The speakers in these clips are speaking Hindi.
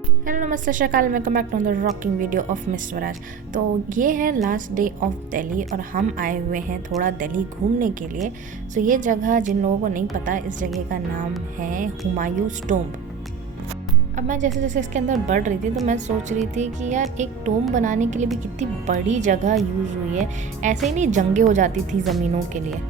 हेलो नमस्ते शकाल, welcome back to the rocking video of miss Swaraj. तो ये है लास्ट डे ऑफ दिल्ली और हम आए हुए हैं थोड़ा दिल्ली घूमने के लिए। सो ये जगह जिन लोगों को नहीं पता, इस जगह का नाम है हुमायूंस टॉम्ब। अब मैं जैसे जैसे इसके अंदर बढ़ रही थी तो मैं सोच रही थी कि यार एक टॉम्ब बनाने के लिए भी कितनी बड़ी जगह यूज़ हुई है। ऐसे ही नहीं जंगें हो जाती थी ज़मीनों के लिए।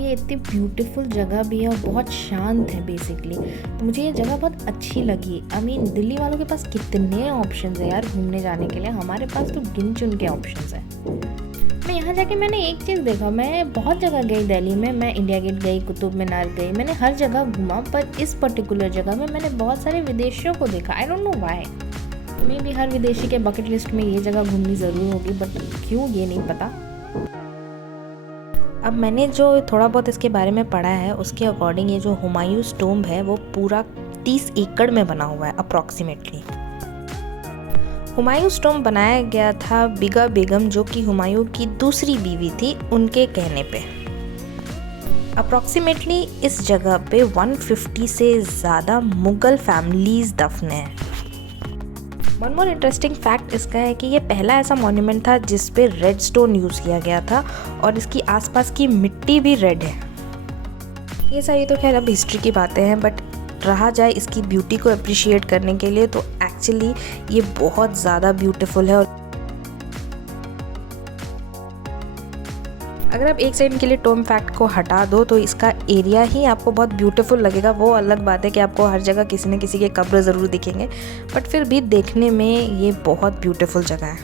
ये इतनी ब्यूटीफुल जगह भी है और बहुत शांत है बेसिकली। तो मुझे ये जगह बहुत अच्छी लगी। दिल्ली वालों के पास कितने ऑप्शंस है यार घूमने जाने के लिए, हमारे पास तो गिन चुन के ऑप्शंस है। मैं यहाँ जाके मैंने एक चीज़ देखा, मैं बहुत जगह गई दिल्ली में, मैं इंडिया गेट गई, कुतुब मीनार गई, मैंने हर जगह घूमा, पर इस पर्टिकुलर जगह में मैंने बहुत सारे विदेशियों को देखा। I don't know why. मे भी हर विदेशी के बकेट लिस्ट में ये जगह घूमनी ज़रूर होगी, बट क्यों ये नहीं पता। अब मैंने जो थोड़ा बहुत इसके बारे में पढ़ा है उसके अकॉर्डिंग ये जो हुमायूंस टॉम्ब है वो पूरा 30 एकड़ में बना हुआ है अप्रॉक्सीमेटली। हुमायूंस टॉम्ब बनाया गया था बीगा बेगम, जो कि हुमायूं की दूसरी बीवी थी, उनके कहने पे। अप्रॉक्सीमेटली इस जगह पे 150 से ज़्यादा मुग़ल फैमिलीज दफन हैं। वन मोर इंटरेस्टिंग फैक्ट इसका है कि ये पहला ऐसा मॉन्यूमेंट था जिस पे रेड स्टोन यूज़ किया गया था और इसकी आसपास की मिट्टी भी रेड है। ये सारी तो खैर अब हिस्ट्री की बातें हैं, बट रहा जाए इसकी ब्यूटी को अप्रिशिएट करने के लिए तो एक्चुअली ये बहुत ज़्यादा ब्यूटीफुल है। और अगर आप एक सेकंड के लिए टॉम्ब फैक्ट को हटा दो तो इसका एरिया ही आपको बहुत ब्यूटीफुल लगेगा। वो अलग बात है कि आपको हर जगह किसी न किसी के कब्र ज़रूर दिखेंगे, बट फिर भी देखने में ये बहुत ब्यूटीफुल जगह है।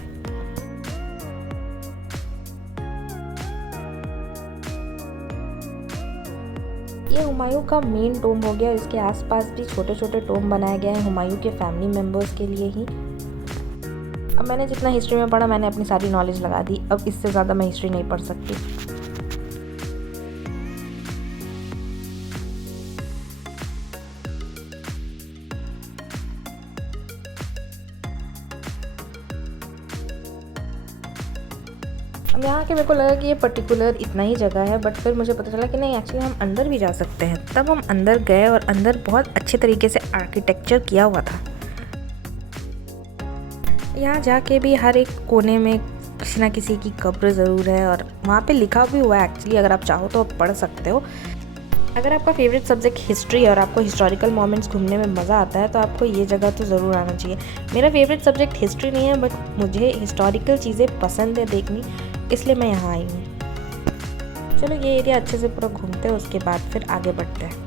ये हुमायूं का मेन टॉम्ब हो गया। इसके आसपास भी छोटे छोटे टॉम्ब बनाए गए हैं हुमायूं के फैमिली मेम्बर्स के लिए ही। अब मैंने जितना हिस्ट्री में पढ़ा मैंने अपनी सारी नॉलेज लगा दी, अब इससे ज़्यादा मैं हिस्ट्री नहीं पढ़ सकती। अब यहाँ के मेरे को लगा कि ये पर्टिकुलर इतना ही जगह है, बट फिर मुझे पता चला कि नहीं, एक्चुअली हम अंदर भी जा सकते हैं। तब हम अंदर गए और अंदर बहुत अच्छे तरीके से आर्किटेक्चर किया हुआ था। यहाँ जाके भी हर एक कोने में किसी ना किसी की कब्र ज़रूर है और वहाँ पे लिखा भी हुआ है एक्चुअली, अगर आप चाहो तो आप पढ़ सकते हो। अगर आपका फेवरेट सब्जेक्ट हिस्ट्री और आपको हिस्टोरिकल मोमेंट्स घूमने में मज़ा आता है तो आपको ये जगह तो ज़रूर आना चाहिए। मेरा फेवरेट सब्जेक्ट हिस्ट्री नहीं है, बट मुझे हिस्टोरिकल चीज़ें पसंद है देखनी, इसलिए मैं यहाँ आई हूँ। चलो ये एरिया अच्छे से पूरा घूमते हैं, उसके बाद फिर आगे बढ़ते हैं।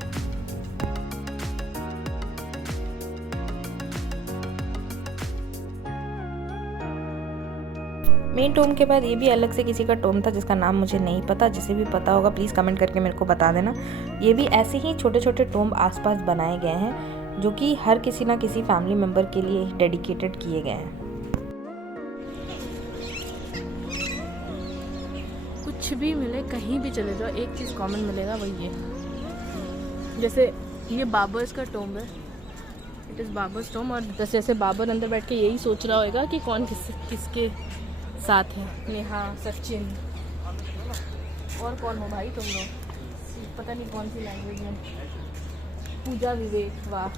मेन टॉम्ब के बाद ये भी अलग से किसी का टॉम्ब था जिसका नाम मुझे नहीं पता। जिसे भी पता होगा प्लीज़ कमेंट करके मेरे को बता देना। ये भी ऐसे ही छोटे छोटे टॉम्ब आसपास बनाए गए हैं जो कि हर किसी ना किसी फैमिली मेम्बर के लिए डेडिकेटेड किए गए हैं। कुछ भी मिले, कहीं भी चले जाओ, एक चीज़ कॉमन मिलेगा, वही ये। जैसे ये बाबर्स का टॉम्ब है, इट इज़ बाबर्स टॉम्ब। और जैसे बाबर अंदर बैठ के यही सोच रहा होगा कि कौन किसके साथ है। नेहा, सचिन और कौन हो भाई तुम लोग, पता नहीं कौन सी लैंग्वेज में। पूजा, विवेक, वाह।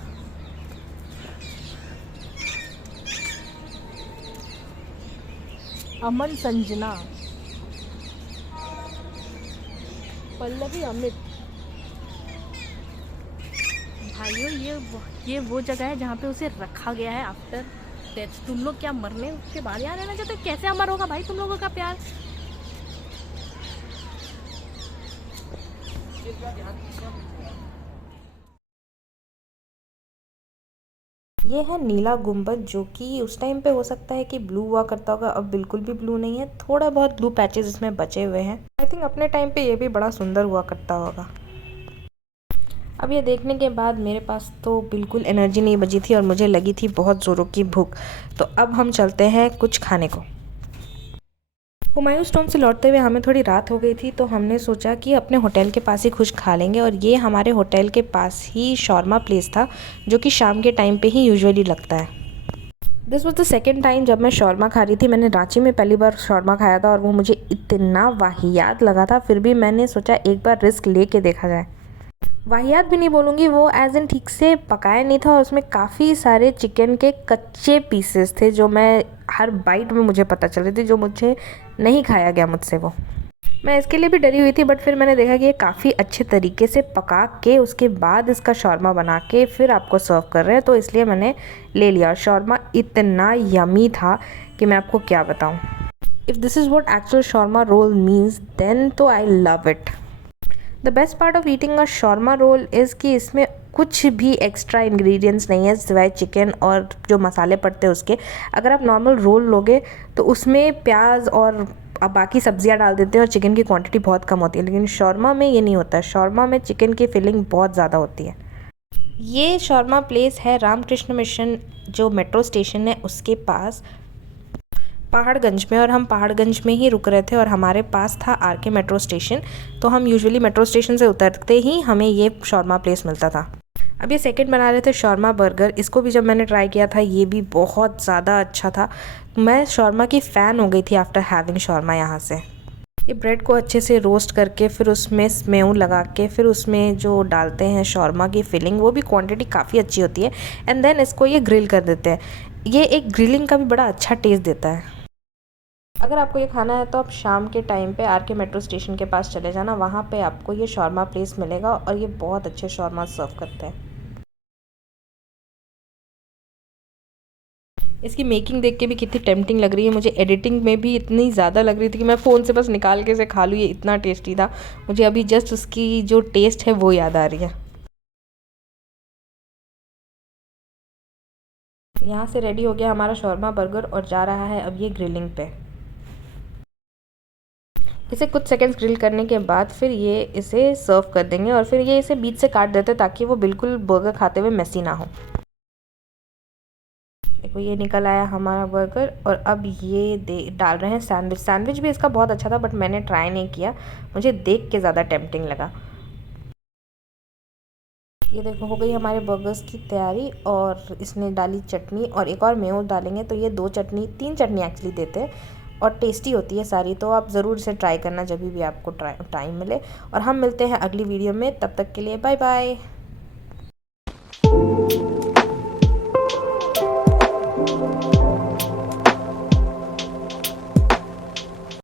अमन, संजना, पल्लवी, अमित। भाइयों ये वो जगह है जहाँ पे उसे रखा गया है आफ्टर डेथ। तुम लोग क्या मरने के बाद यहाँ रहना चाहते हो? कैसे अमर होगा भाई तुम लोगों का प्यार? ये है नीला गुंबद, जो कि उस टाइम पे हो सकता है कि ब्लू हुआ करता होगा, अब बिल्कुल भी ब्लू नहीं है, थोड़ा बहुत ब्लू पैचेस इसमें बचे हुए हैं। आई थिंक अपने टाइम पे ये भी बड़ा सुंदर हुआ करता होगा। अब ये देखने के बाद मेरे पास तो बिल्कुल एनर्जी नहीं बची थी और मुझे लगी थी बहुत ज़ोरों की भूख। तो अब हम चलते हैं कुछ खाने को। हुमायूंस टॉम्ब से लौटते हुए हमें थोड़ी रात हो गई थी, तो हमने सोचा कि अपने होटल के पास ही कुछ खा लेंगे। और ये हमारे होटल के पास ही शॉर्मा प्लेस था, जो कि शाम के टाइम पे ही यूजुअली लगता है। This was the second time जब मैं शॉर्मा खा रही थी। मैंने रांची में पहली बार शॉर्मा खाया था और वो मुझे इतना वाहियात लगा था, फिर भी मैंने सोचा एक बार रिस्क ले के देखा जाए। वाहियात भी नहीं बोलूँगी, वो एज़ इन ठीक से पकाया नहीं था और उसमें काफ़ी सारे चिकन के कच्चे पीसेस थे जो मैं हर बाइट में मुझे पता चल रही थी, जो मुझे नहीं खाया गया मुझसे वो। मैं इसके लिए भी डरी हुई थी, बट फिर मैंने देखा कि ये काफ़ी अच्छे तरीके से पका के उसके बाद इसका शौरमा बना के फिर आपको सर्व कर रहे हैं, तो इसलिए मैंने ले लिया। शौरमा इतना यमी था कि मैं आपको क्या बताऊँ। If this is what actual shawarma roll means then तो I love it. The best part of eating a shawarma roll is कि इसमें कुछ भी एक्स्ट्रा इंग्रेडिएंट्स नहीं है सिवाय चिकन और जो मसाले पड़ते हैं उसके। अगर आप नॉर्मल रोल लोगे तो उसमें प्याज और आप बाकी सब्जियां डाल देते हैं और चिकन की क्वांटिटी बहुत कम होती है, लेकिन शौरमा में ये नहीं होता है। शौरमा में चिकन की फिलिंग बहुत ज़्यादा होती है। ये शौरमा प्लेस है रामकृष्ण मिशन, जो मेट्रो स्टेशन है उसके पास पहाड़गंज में, और हम पहाड़गंज में ही रुक रहे थे और हमारे पास था आरके मेट्रो स्टेशन, तो हम यूजुअली मेट्रो स्टेशन से उतरते ही हमें ये शौरमा प्लेस मिलता था। अब ये सेकंड बना रहे थे शौरमा बर्गर। इसको भी जब मैंने ट्राई किया था ये भी बहुत ज़्यादा अच्छा था। मैं शौरमा की फ़ैन हो गई थी आफ्टर हैविंग शौरमा यहाँ से। ये ब्रेड को अच्छे से रोस्ट करके फिर उसमें स्मेव लगा के फिर उसमें जो डालते हैं शौरमा की फिलिंग, वो भी क्वांटिटी काफ़ी अच्छी होती है, एंड देन इसको ये ग्रिल कर देते हैं। ये एक ग्रिलिंग का भी बड़ा अच्छा टेस्ट देता है। अगर आपको ये खाना है तो आप शाम के टाइम पे आरके मेट्रो स्टेशन के पास चले जाना, वहाँ पे आपको ये शौरमा प्लेस मिलेगा और ये बहुत अच्छे शौरमा सर्व करते हैं। इसकी मेकिंग देख के भी कितनी टेम्पटिंग लग रही है, मुझे एडिटिंग में भी इतनी ज़्यादा लग रही थी कि मैं फ़ोन से बस निकाल के इसे खा लूँ, ये इतना टेस्टी था। मुझे अभी जस्ट उसकी जो टेस्ट है वो याद आ रही है। यहाँ से रेडी हो गया हमारा शौरमा बर्गर और जा रहा है अब ये ग्रिलिंग पे। इसे कुछ सेकंड्स ग्रिल करने के बाद फिर ये इसे सर्व कर देंगे और फिर ये इसे बीच से काट देते हैं ताकि वो बिल्कुल बर्गर खाते हुए मेसी ना हो। देखो ये निकल आया हमारा बर्गर और अब ये डाल रहे हैं सैंडविच। सैंडविच भी इसका बहुत अच्छा था बट मैंने ट्राई नहीं किया, मुझे देख के ज़्यादा टेम्पटिंग लगा। ये देखो हो गई हमारे बर्गर्स की तैयारी और इसने डाली चटनी और एक और मेयो डालेंगे, तो ये 3 चटनी एक्चुअली देते हैं और टेस्टी होती है सारी। तो आप ज़रूर इसे ट्राई करना जब भी आपको टाइम मिले। और हम मिलते हैं अगली वीडियो में, तब तक के लिए बाय बाय।